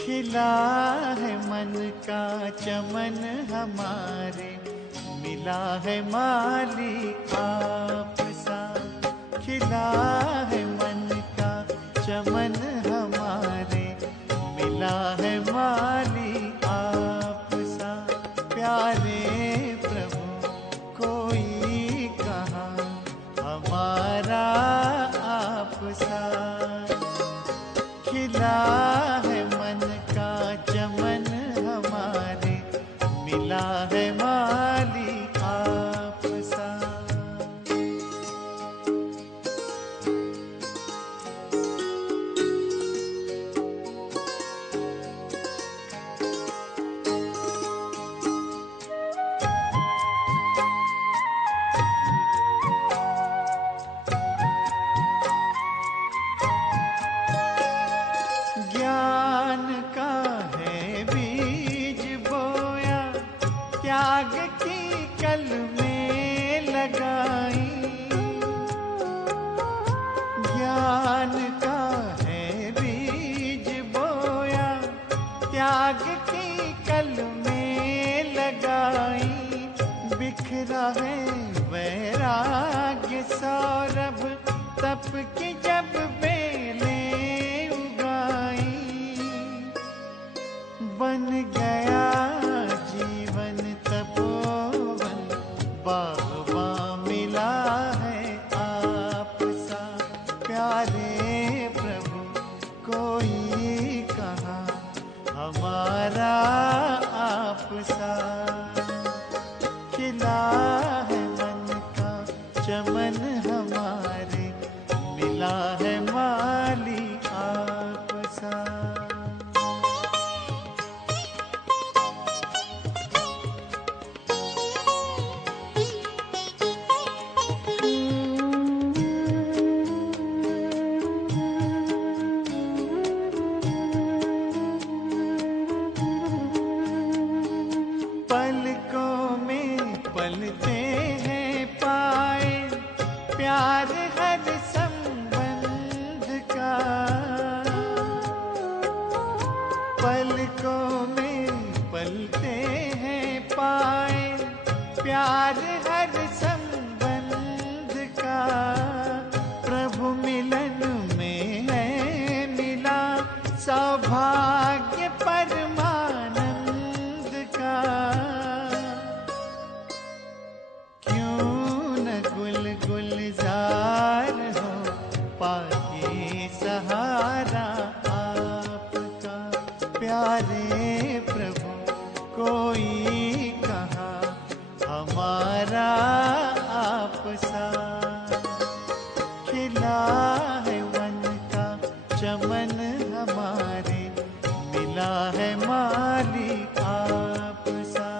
खिला है मन का चमन हमारे, मिला है माली आप सा। खिला है मन का चमन हमारे, मिला है माली आप सा। प्यारे प्रभु कोई कहाँ हमारा आप सा। खिला है मन का चमन हमारे, मिला है माली आप सा। ज्ञान का है बीज बोया, त्याग की कल में लगाई। ज्ञान का है बीज बोया, त्याग की कल में लगाई। बिखरा है वैराग्य सौरभ, तप की जब बेलें उगाई। बन गया जीवन तपोवन, बागबां मिला है आप सा। प्यारे प्रभु कोई कहाँ हमारा आप सा। खिला है मन का चमन हमारे, मिला है माली आप सा। पलकों में पलते हैं पाए, प्यार हर संबंध का। पलकों में पलते हैं पाए, प्यार हर संबंध का। प्रभु मिलन में है मिला सौभाग्य परमानंद का। क्यों न गुल गुलजार हो पाके सहारा आपका। प्यारे प्रभु कोई कहाँ हमारा आप सा। खिला है मन का चमन हमारे, मिला है माली आप सा।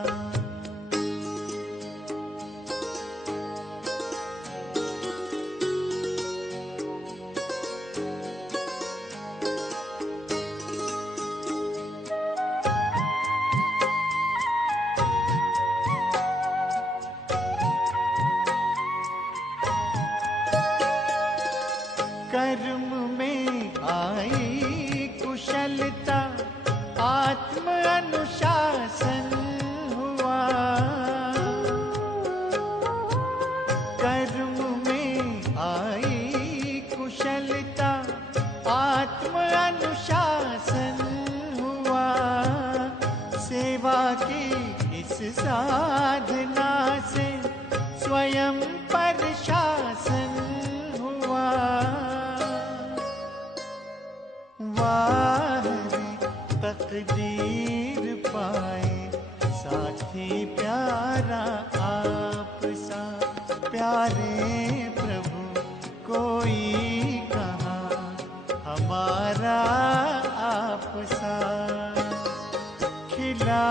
कर्म में आई कुशलता, आत्म अनुशासन हुआ। कर्म में आई कुशलता, आत्म अनुशासन हुआ। सेवा की इस साधना से स्वयं पर शासन हुआ। वाह रे तकदीर पाए, साथी प्यारा आप सा। प्यारे प्रभु कोई कहाँ हमारा आप सा। खिला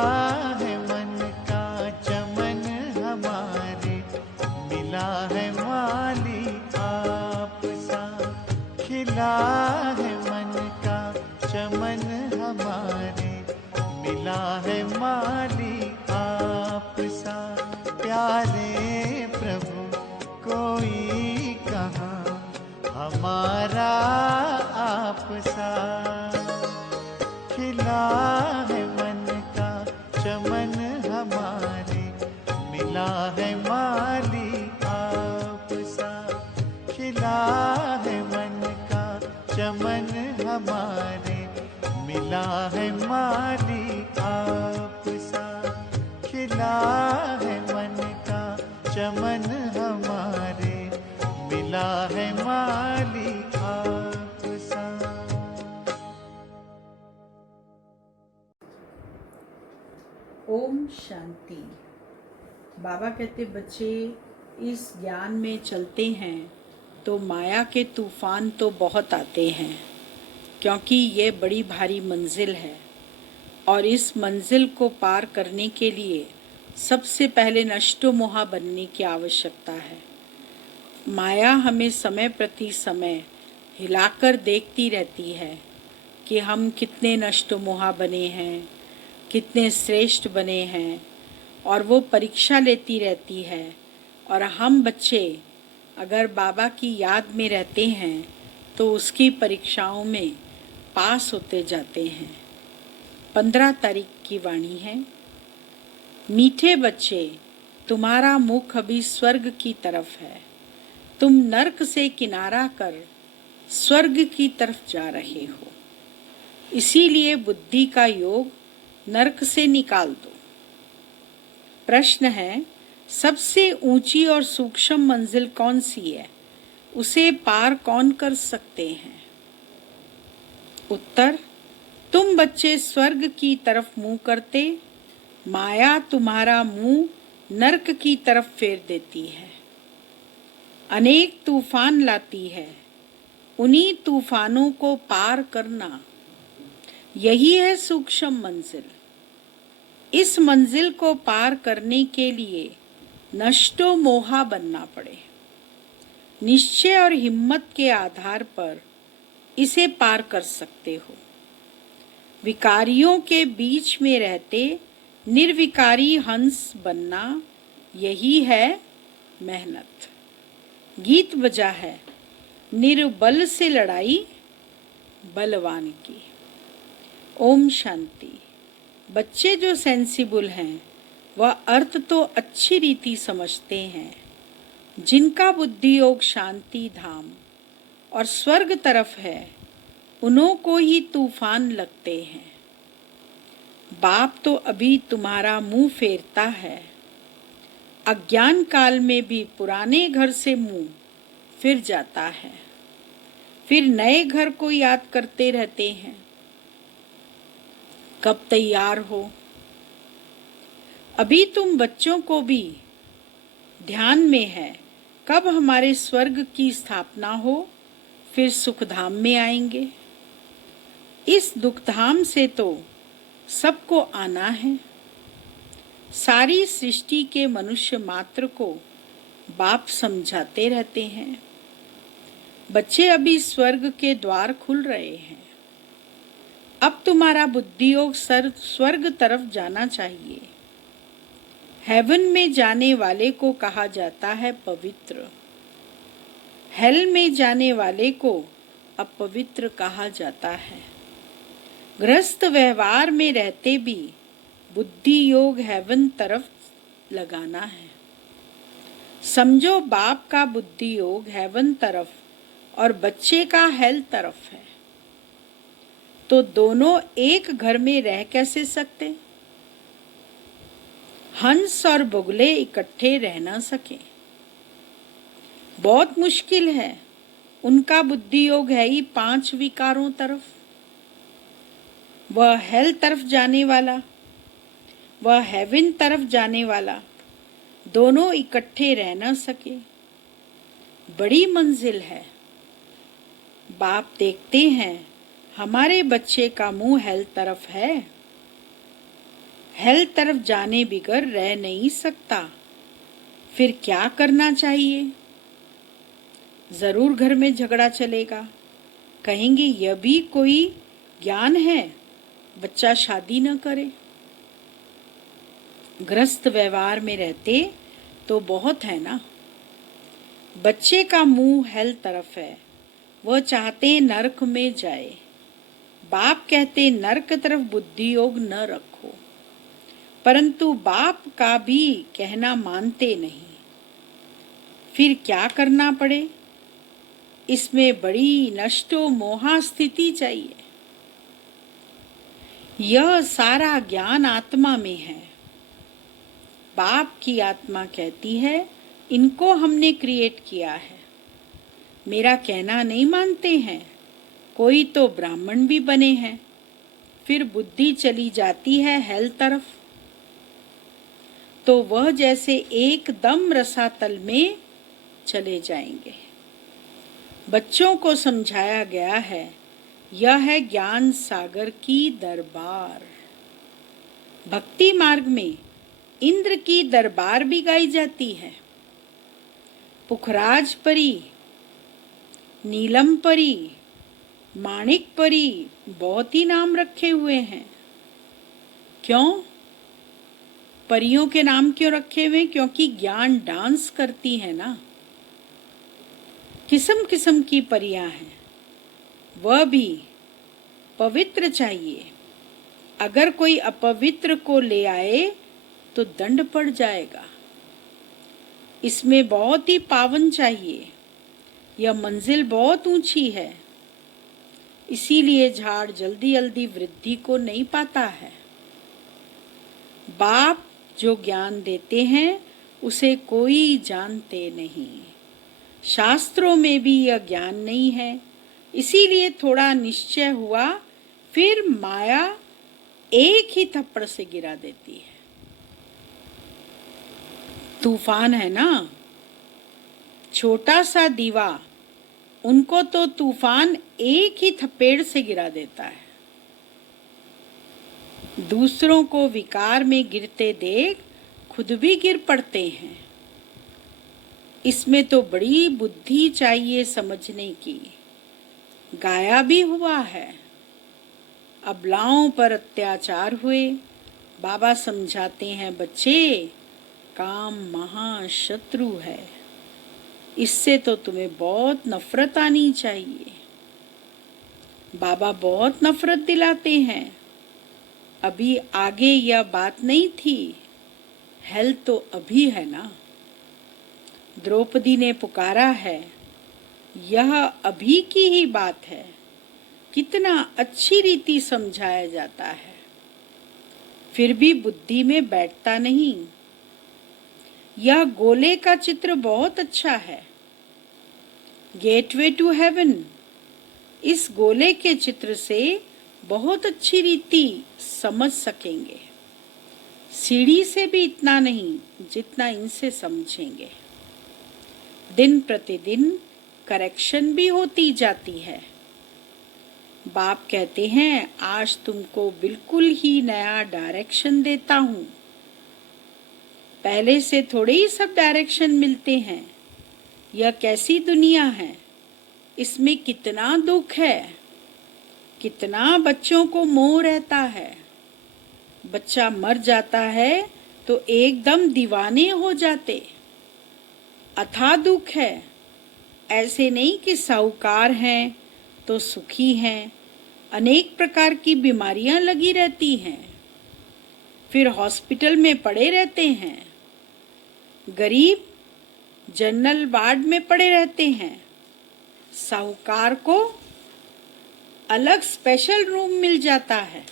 है मन का चमन हमारे, मिला है माली आप सा। खिला है मन का चमन हमारे, मिला है माली आप सा। प्यारे प्रभु कोई कहाँ हमारा आप सा। खिला चमन हमारे, मिला है माली आप सा। खिला है मन का चमन हमारे, मिला है माली आप सा। ओम शांति। बाबा कहते बच्चे इस ज्ञान में चलते हैं तो माया के तूफान तो बहुत आते हैं, क्योंकि ये बड़ी भारी मंजिल है और इस मंजिल को पार करने के लिए सबसे पहले नष्टो मोहा बनने की आवश्यकता है। माया हमें समय प्रति समय हिलाकर देखती रहती है कि हम कितने नष्टो मोहा बने हैं, कितने श्रेष्ठ बने हैं, और वो परीक्षा लेती रहती है। और हम बच्चे अगर बाबा की याद में रहते हैं तो उसकी परीक्षाओं में पास होते जाते हैं। 15 तारीख की वाणी है। मीठे बच्चे, तुम्हारा मुख अभी स्वर्ग की तरफ है। तुम नरक से किनारा कर स्वर्ग की तरफ जा रहे हो, इसीलिए बुद्धि का योग नरक से निकाल दो। प्रश्न है, सबसे ऊंची और सूक्ष्म मंजिल कौन सी है? उसे पार कौन कर सकते हैं? उत्तर, तुम बच्चे स्वर्ग की तरफ मुंह करते, माया तुम्हारा मुंह नरक की तरफ फेर देती है। अनेक तूफान लाती है, उन्हीं तूफानों को पार करना, यही है सूक्ष्म मंजिल। इस मंजिल को पार करने के लिए नष्टो मोहा बनना पड़े। निश्चय और हिम्मत के आधार पर इसे पार कर सकते हो। विकारियों के बीच में रहते निर्विकारी हंस बनना, यही है मेहनत। गीत बजा है, निर्बल से लड़ाई बलवान की। ओम शांति। बच्चे जो सेंसिबल हैं वह अर्थ तो अच्छी रीति समझते हैं। जिनका बुद्धि योग शांति धाम और स्वर्ग तरफ है, उन्हों को ही तूफान लगते हैं। बाप तो अभी तुम्हारा मुंह फेरता है। अज्ञान काल में भी पुराने घर से मुंह फिर जाता है, फिर नए घर को याद करते रहते हैं। कब तैयार हो? अभी तुम बच्चों को भी ध्यान में है कब हमारे स्वर्ग की स्थापना हो, फिर सुखधाम में आएंगे। इस दुखधाम से तो सबको आना है। सारी सृष्टि के मनुष्य मात्र को बाप समझाते रहते हैं। बच्चे अभी स्वर्ग के द्वार खुल रहे हैं। अब तुम्हारा बुद्धि योग स्वर्ग तरफ जाना चाहिए। हेवन में जाने वाले को कहा जाता है पवित्र, हेल में जाने वाले को अपवित्र कहा जाता है। गृहस्थ व्यवहार में रहते भी बुद्धि योग हेवन तरफ लगाना है। समझो बाप का बुद्धि योग हेवन तरफ और बच्चे का हेल तरफ है, तो दोनों एक घर में रह कैसे सकते? हंस और बुगले इकट्ठे रह ना सके, बहुत मुश्किल है। उनका बुद्धि योग है ही 5 विकारों तरफ। वह हेल तरफ जाने वाला, वह हेवन तरफ जाने वाला, दोनों इकट्ठे रह ना सके। बड़ी मंजिल है। बाप देखते हैं हमारे बच्चे का मुंह हेल तरफ है। हेल तरफ जाने बिगर रह नहीं सकता। फिर क्या करना चाहिए? जरूर घर में झगड़ा चलेगा। कहेंगे यह भी कोई ज्ञान है, बच्चा शादी न करे। गृहस्थ व्यवहार में रहते तो बहुत है ना। बच्चे का मुंह हेल तरफ है, वह चाहते नरक में जाए। बाप कहते नरक तरफ बुद्धि योग न रखो, परंतु बाप का भी कहना मानते नहीं। फिर क्या करना पड़े? इसमें बड़ी नष्टो मोहा स्थिति चाहिए। यह सारा ज्ञान आत्मा में है। बाप की आत्मा कहती है, इनको हमने क्रिएट किया है। मेरा कहना नहीं मानते हैं। कोई तो ब्राह्मण भी बने हैं, फिर बुद्धि चली जाती है हेल तरफ, तो वह जैसे एकदम रसातल में चले जाएंगे। बच्चों को समझाया गया है, यह है ज्ञान सागर की दरबार। भक्ति मार्ग में इंद्र की दरबार भी गाई जाती है। पुखराज परी, नीलम परी, माणिक परी, बहुत ही नाम रखे हुए हैं। क्यों? परियों के नाम क्यों रखे हुए? क्योंकि ज्ञान डांस करती है ना। किस्म किस्म की परियां हैं, वह भी पवित्र चाहिए। अगर कोई अपवित्र को ले आए तो दंड पड़ जाएगा। इसमें बहुत ही पावन चाहिए। यह मंजिल बहुत ऊंची है, इसीलिए झाड़ जल्दी जल्दी वृद्धि को नहीं पाता है। बाप जो ज्ञान देते हैं उसे कोई जानते नहीं। शास्त्रों में भी यह ज्ञान नहीं है, इसीलिए थोड़ा निश्चय हुआ, फिर माया एक ही थप्पड़ से गिरा देती है। तूफान है ना, छोटा सा दीवा, उनको तो तूफान एक ही थप्पड़ से गिरा देता है। दूसरों को विकार में गिरते देख खुद भी गिर पड़ते हैं। इसमें तो बड़ी बुद्धि चाहिए समझने की। गाया भी हुआ है, अबलाओं पर अत्याचार हुए। बाबा समझाते हैं, बच्चे काम महाशत्रु है, इससे तो तुम्हें बहुत नफरत आनी चाहिए। बाबा बहुत नफरत दिलाते हैं। अभी आगे यह बात नहीं थी, हेल तो अभी है ना। द्रौपदी ने पुकारा है, यह अभी की ही बात है। कितना अच्छी रीति समझाया जाता है, फिर भी बुद्धि में बैठता नहीं। यह गोले का चित्र बहुत अच्छा है, गेटवे टू हेवन। इस गोले के चित्र से बहुत अच्छी रीति समझ सकेंगे। सीढ़ी से भी इतना नहीं जितना इनसे समझेंगे। दिन प्रतिदिन करेक्शन भी होती जाती है। बाप कहते हैं, आज तुमको बिल्कुल ही नया डायरेक्शन देता हूँ। पहले से थोड़े ही सब डायरेक्शन मिलते हैं। यह कैसी दुनिया है, इसमें कितना दुख है, कितना बच्चों को मोह रहता है। बच्चा मर जाता है तो एकदम दीवाने हो जाते। अथाह दुख है। ऐसे नहीं कि साहूकार हैं तो सुखी हैं। अनेक प्रकार की बीमारियां लगी रहती हैं, फिर हॉस्पिटल में पड़े रहते हैं। गरीब जनरल वार्ड में पड़े रहते हैं। साहूकार को अलग स्पेशल रूम मिल जाता है।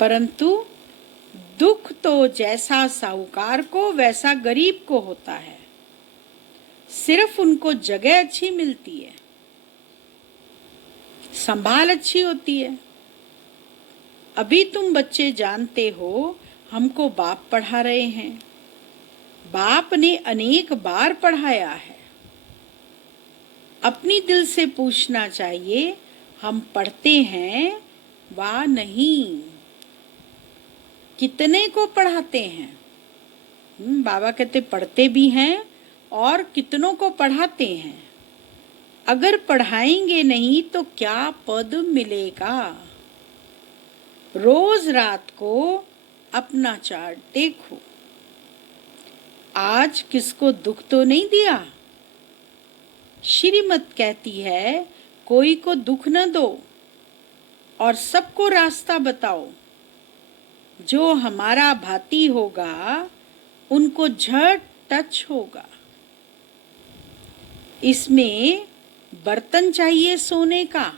परंतु दुख तो जैसा साहूकार को वैसा गरीब को होता है, सिर्फ उनको जगह अच्छी मिलती है, संभाल अच्छी होती है। अभी तुम बच्चे जानते हो, हमको बाप पढ़ा रहे हैं। बाप ने अनेक बार पढ़ाया है। अपनी दिल से पूछना चाहिए, हम पढ़ते हैं वा नहीं? कितने को पढ़ाते हैं? बाबा कहते पढ़ते भी हैं और कितनों को पढ़ाते हैं। अगर पढ़ाएंगे नहीं तो क्या पद मिलेगा? रोज रात को अपना चार्ट देखो, आज किसको दुख तो नहीं दिया। श्रीमत कहती है, कोई को दुख न दो और सबको रास्ता बताओ। जो हमारा भाती होगा उनको झट टच होगा। इसमें बर्तन चाहिए सोने का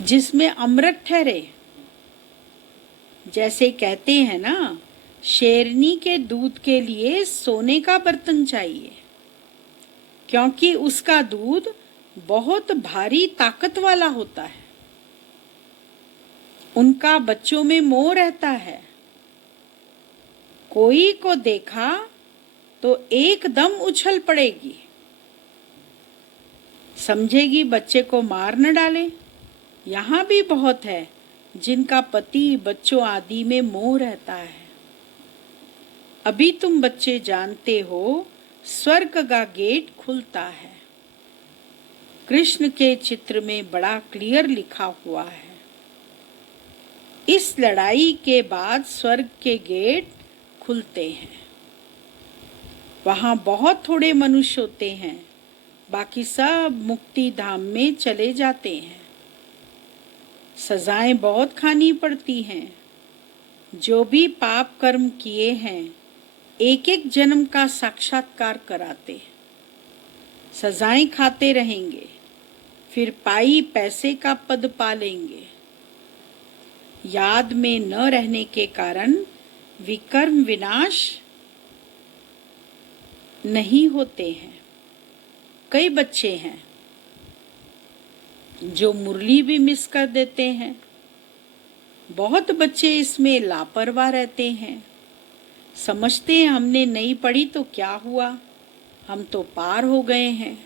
जिसमें अमृत ठहरे। जैसे कहते हैं ना, शेरनी के दूध के लिए सोने का बर्तन चाहिए, क्योंकि उसका दूध बहुत भारी ताकत वाला होता है। उनका बच्चों में मोह रहता है। कोई को देखा तो एकदम उछल पड़ेगी, समझेगी बच्चे को मार न डाले। यहाँ भी बहुत है जिनका पति बच्चों आदि में मोह रहता है। अभी तुम बच्चे जानते हो, स्वर्ग का गेट खुलता है। कृष्ण के चित्र में बड़ा क्लियर लिखा हुआ है। इस लड़ाई के बाद स्वर्ग के गेट खुलते हैं। वहाँ बहुत थोड़े मनुष्य होते हैं, बाकी सब मुक्ति धाम में चले जाते हैं। सजाएं बहुत खानी पड़ती हैं। जो भी पाप कर्म किए हैं, एक एक जन्म का साक्षात्कार कराते। सजाएं खाते रहेंगे, फिर पाई पैसे का पद पा लेंगे। याद में न रहने के कारण विकर्म विनाश नहीं होते हैं। कई बच्चे हैं जो मुरली भी मिस कर देते हैं। बहुत बच्चे इसमें लापरवाह रहते हैं। समझते हैं हमने नहीं पढ़ी तो क्या हुआ, हम तो पार हो गए हैं।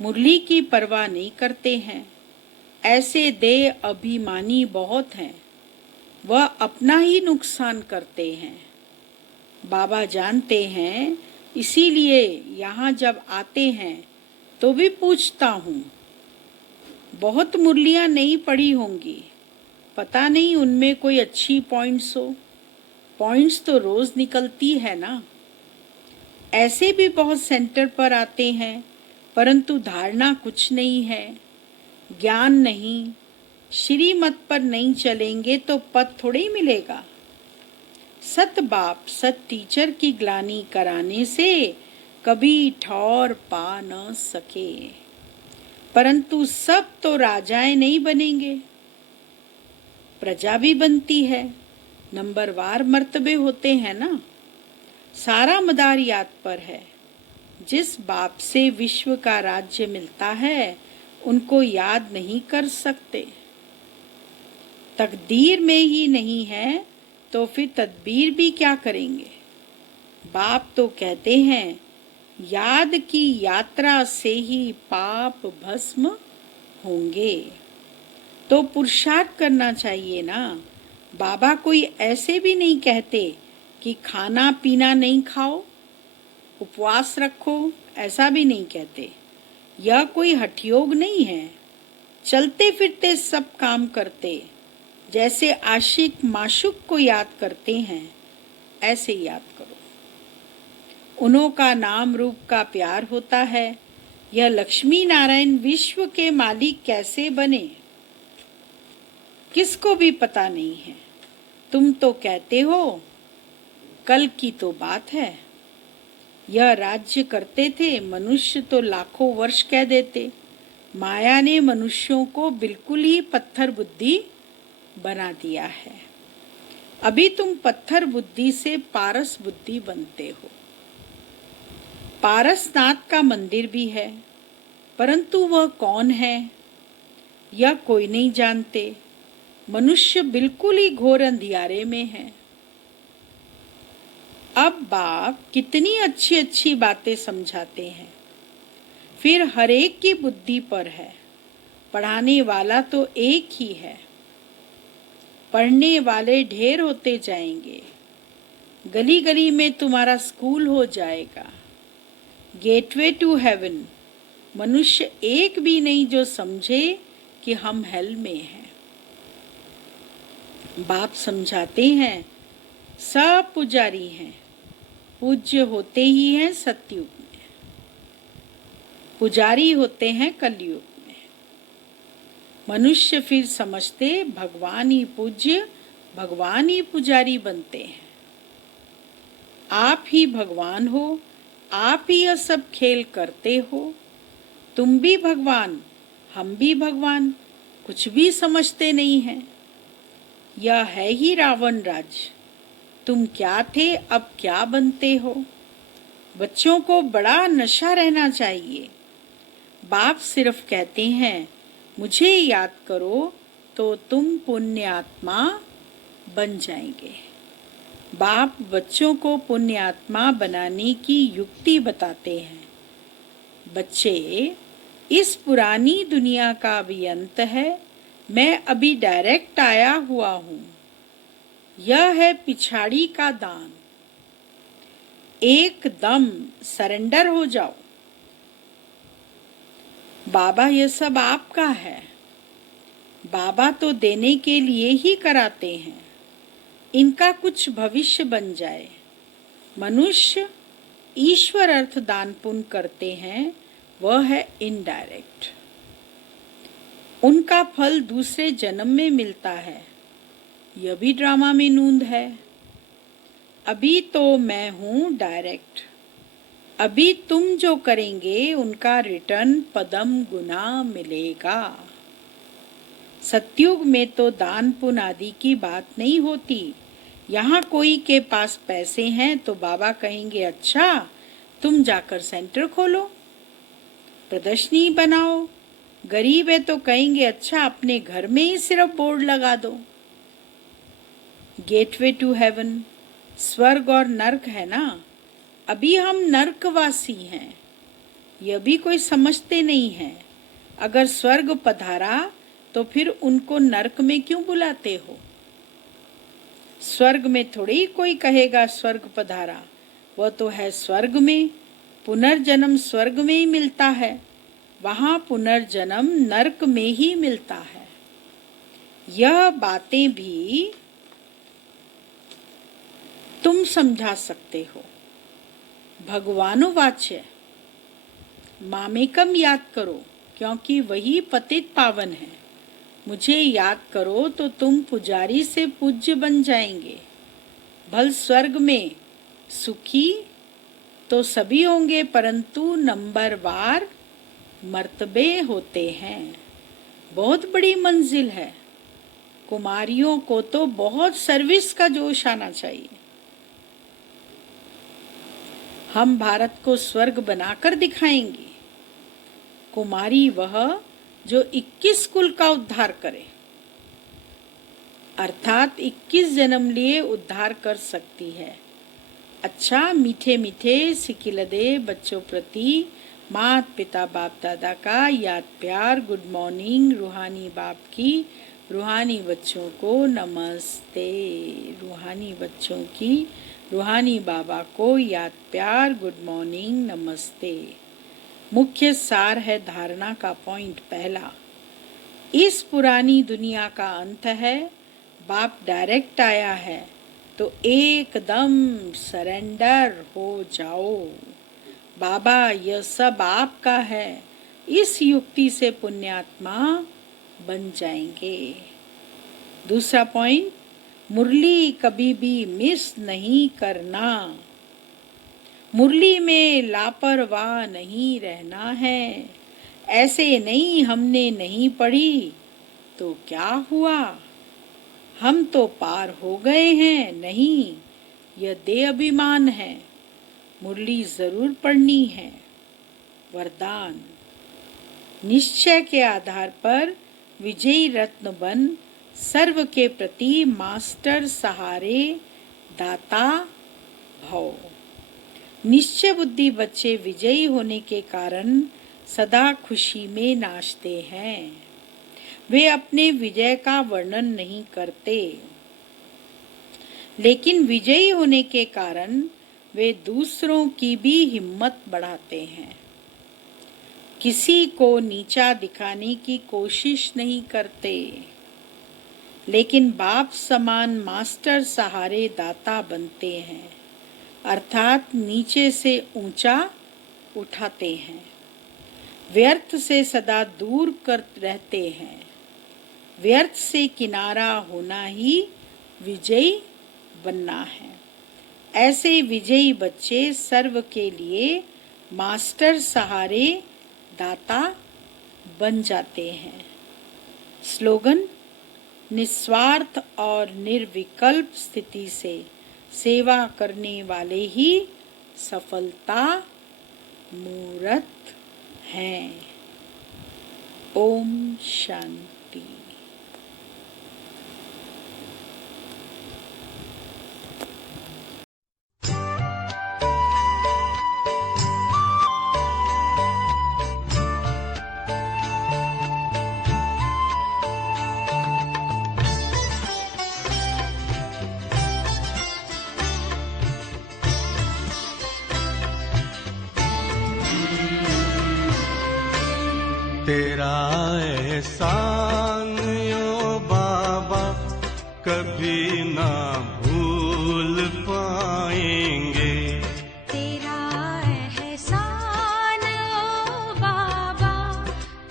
मुरली की परवाह नहीं करते हैं। ऐसे देह अभिमानी बहुत हैं, वह अपना ही नुकसान करते हैं। बाबा जानते हैं, इसीलिए यहाँ जब आते हैं तो भी पूछता हूँ। बहुत मुरलियाँ नहीं पढ़ी होंगी, पता नहीं उनमें कोई अच्छी पॉइंट्स हो। पॉइंट्स तो रोज निकलती है ना। ऐसे भी बहुत सेंटर पर आते हैं, परंतु धारणा कुछ नहीं है, ज्ञान नहीं। श्रीमत पर नहीं चलेंगे तो पद थोड़ी मिलेगा। सत बाप सत टीचर की ग्लानि कराने से कभी ठौर पा न सके। परंतु सब तो राजाएं नहीं बनेंगे, प्रजा भी बनती है। नंबरवार मर्तबे होते हैं ना। सारा मदार याद पर है। जिस बाप से विश्व का राज्य मिलता है, उनको याद नहीं कर सकते। तकदीर में ही नहीं है तो फिर तदबीर भी क्या करेंगे। बाप तो कहते हैं, याद की यात्रा से ही पाप भस्म होंगे। तो पुरुषार्थ करना चाहिए ना। बाबा कोई ऐसे भी नहीं कहते कि खाना पीना नहीं खाओ, उपवास रखो, ऐसा भी नहीं कहते। यह कोई हठयोग नहीं है। चलते फिरते सब काम करते, जैसे आशिक माशूक को याद करते हैं, ऐसे याद करो। उन्हों का नाम रूप का प्यार होता है। यह लक्ष्मी नारायण विश्व के मालिक कैसे बने, किसको भी पता नहीं है। तुम तो कहते हो, कल की तो बात है। यह राज्य करते थे, मनुष्य तो लाखों वर्ष कह देते। माया ने मनुष्यों को बिल्कुल ही पत्थर बुद्धि बना दिया है। अभी तुम पत्थर बुद्धि से पारस बुद्धि बनते हो। पारसनाथ का मंदिर भी है, परंतु वह कौन है यह कोई नहीं जानते। मनुष्य बिल्कुल ही घोर अंधियारे में है। अब बाप कितनी अच्छी अच्छी बातें समझाते हैं। फिर हर एक की बुद्धि पर है। पढ़ाने वाला तो एक ही है, पढ़ने वाले ढेर होते जाएंगे। गली गली में तुम्हारा स्कूल हो जाएगा। Gateway to heaven. मनुष्य एक भी नहीं जो समझे कि हम हेल में हैं। बाप समझाते हैं, सब पुजारी हैं, पूज्य होते ही हैं सतयुग में, पुजारी होते हैं कलयुग में। मनुष्य फिर समझते भगवान ही पूज्य, भगवान ही पुजारी बनते हैं। आप ही भगवान हो, आप ही यह सब खेल करते हो। तुम भी भगवान, हम भी भगवान, कुछ भी समझते नहीं हैं। यह है ही रावण राज्य। तुम क्या थे, अब क्या बनते हो। बच्चों को बड़ा नशा रहना चाहिए। बाप सिर्फ कहते हैं मुझे याद करो तो तुम पुण्य आत्मा बन जाएंगे। बाप बच्चों को पुण्य आत्मा बनाने की युक्ति बताते हैं। बच्चे, इस पुरानी दुनिया का भी अंत है। मैं अभी डायरेक्ट आया हुआ हूँ। यह है पिछाड़ी का दान। एकदम सरेंडर हो जाओ। बाबा, यह सब आपका है। बाबा तो देने के लिए ही कराते हैं। इनका कुछ भविष्य बन जाए। मनुष्य ईश्वर अर्थ दान पुण्य करते हैं, वह है इनडायरेक्ट। उनका फल दूसरे जन्म में मिलता है। यह भी ड्रामा में नूंद है। अभी तो मैं हूँ डायरेक्ट। अभी तुम जो करेंगे उनका रिटर्न पदम गुना मिलेगा। सतयुग में तो दान पुण्य आदि की बात नहीं होती। यहाँ कोई के पास पैसे हैं तो बाबा कहेंगे अच्छा तुम जाकर सेंटर खोलो, प्रदर्शनी बनाओ। गरीब है तो कहेंगे अच्छा अपने घर में ही सिर्फ बोर्ड लगा दो। गेटवे टू हेवन, स्वर्ग और नर्क है ना। अभी हम नर्कवासी हैं, यह भी कोई समझते नहीं है। अगर स्वर्ग पधारा तो फिर उनको नर्क में क्यों बुलाते हो। स्वर्ग में थोड़ी कोई कहेगा स्वर्ग पधारा, वह तो है स्वर्ग में। पुनर्जन्म स्वर्ग में ही मिलता है, वहाँ पुनर्जन्म नर्क में ही मिलता है। यह बातें भी तुम समझा सकते हो। भगवानुवाच्य, मामेकम याद करो क्योंकि वही पतित पावन है। मुझे याद करो तो तुम पुजारी से पूज्य बन जाएंगे। भल स्वर्ग में सुखी तो सभी होंगे, परंतु नंबरवार मर्तबे होते हैं। बहुत बड़ी मंजिल है। कुमारियों को तो बहुत सर्विस का जोश आना चाहिए। हम भारत को स्वर्ग बनाकर दिखाएंगे। कुमारी वह जो 21 कुल का उद्धार करे, अर्थात 21 जन्म लिए उद्धार कर सकती है। अच्छा, मीठे मीठे सिकिलदे बच्चों प्रति माता पिता बाप दादा का याद प्यार। Good morning. रूहानी बाप की रूहानी बच्चों को नमस्ते। रूहानी बच्चों की रूहानी बाबा को याद प्यार। गुड मॉर्निंग, नमस्ते। मुख्य सार है धारणा का पॉइंट पहला। इस पुरानी दुनिया का अंत है। बाप डायरेक्ट आया है तो एकदम सरेंडर हो जाओ। बाबा, यह सब आपका है। इस युक्ति से पुण्यात्मा बन जाएंगे। दूसरा पॉइंट, मुरली कभी भी मिस नहीं करना। मुरली में लापरवाह नहीं रहना है। ऐसे नहीं हमने नहीं पढ़ी तो क्या हुआ, हम तो पार हो गए हैं। नहीं, यह देह अभिमान है। मुरली जरूर पढ़नी है। वरदान, निश्चय के आधार पर विजयी रत्न बन सर्व के प्रति मास्टर सहारे दाता भव। निश्चय बुद्धि बच्चे विजयी होने के कारण सदा खुशी में नाचते हैं। वे अपने विजय का वर्णन नहीं करते, लेकिन विजयी होने के कारण वे दूसरों की भी हिम्मत बढ़ाते हैं। किसी को नीचा दिखाने की कोशिश नहीं करते, लेकिन बाप समान मास्टर सहारे दाता बनते हैं, अर्थात नीचे से ऊंचा उठाते हैं। व्यर्थ से सदा दूर कर रहते हैं। व्यर्थ से किनारा होना ही विजयी बनना है। ऐसे विजयी बच्चे सर्व के लिए मास्टर सहारे दाता बन जाते हैं। स्लोगन: निस्वार्थ और निर्विकल्प स्थिति से सेवा करने वाले ही सफलता मूर्त हैं। ओम शांति। तेरा एहसान यो बाबा कभी ना भूल पाएंगे। तेरा एहसान ओ बाबा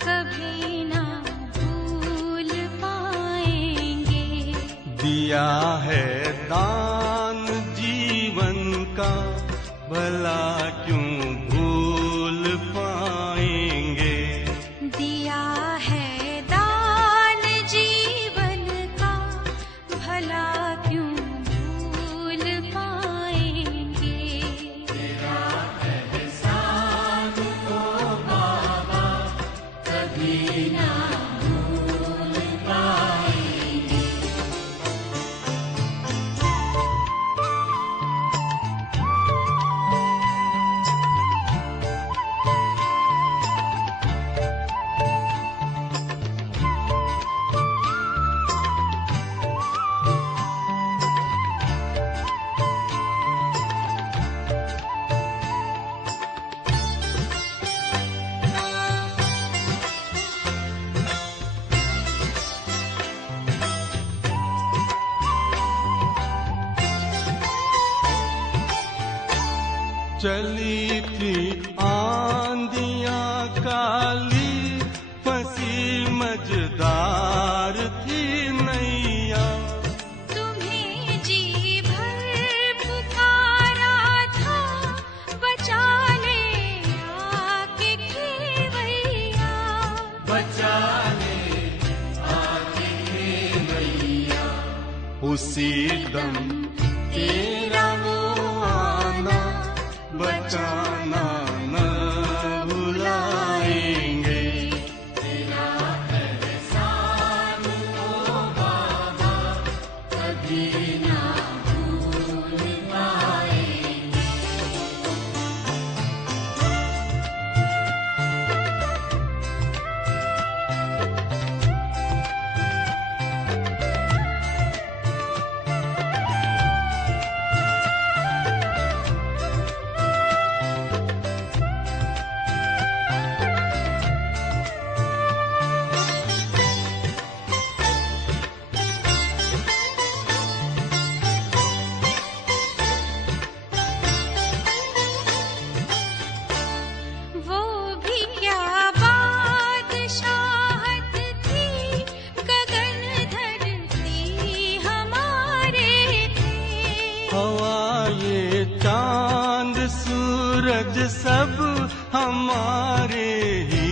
कभी ना भूल पाएंगे। दिया है दान जीवन का भला क्यों भूल पाएंगे। दिया है दान जीवन का भला क्यों भूल पाएंगे। तेरा एहसान तो बाबा कभी ना भूल पाएंगे। चली थी आंधियां काली फंसी मझदार थी नैया। तुम्हें जी भर पुकारा था बचा ले आके खेवैया। बचा ले आके खेवैया। उसी दम तेरा वो आना बचाना न भुलाएंगे। तेरा एहसान ओ बाबा कभी ना भूल पाएंगे। वो भी क्या बादशाहत थी गगन धरती हमारे थे। हवा ये चांद सूरज सब हमारे ही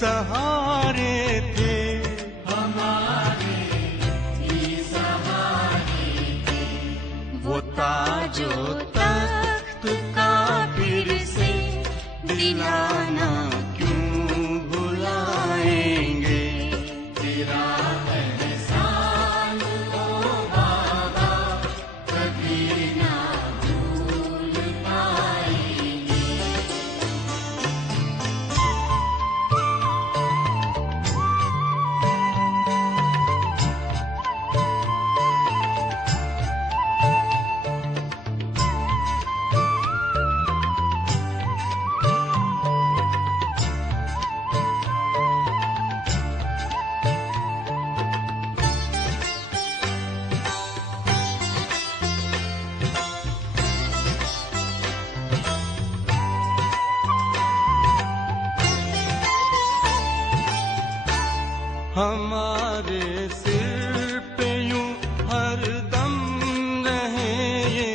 सहारे थे। हमारे ही सहारे थे। वो ताजो तख्त का फिर से दिलाना क्यों भुलाएंगे। तेरा एहसान ओ बाबा कभी ना भूल पाएंगे। हमारे सिर पे यूं हरदम रहे ये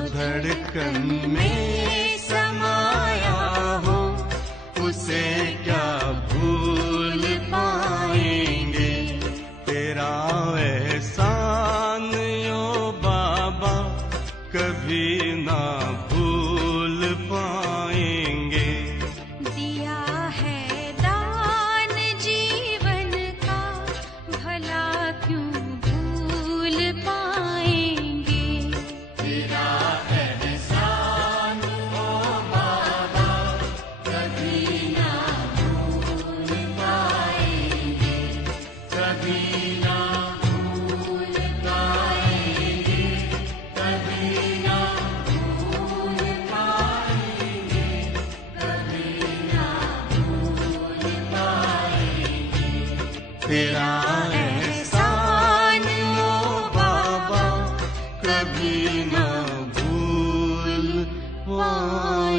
धड़कन में समाया हो, उसे क्या भूल पाएंगे। तेरा एहसान यो बाबा कभी ना भूल पाएंगे। दिया है दान जीवन का, भला क्यों भूल पाएंगे। तेरा एहसान ओ बाबा कभी ना भूल पाएंगे, कभी ना भूल पाएंगे, कभी ना भूल पाएंगे, कभी ना भूल पाएंगे। तेरा एहसान ओ बाबा कभी ना भूल पाएंगे।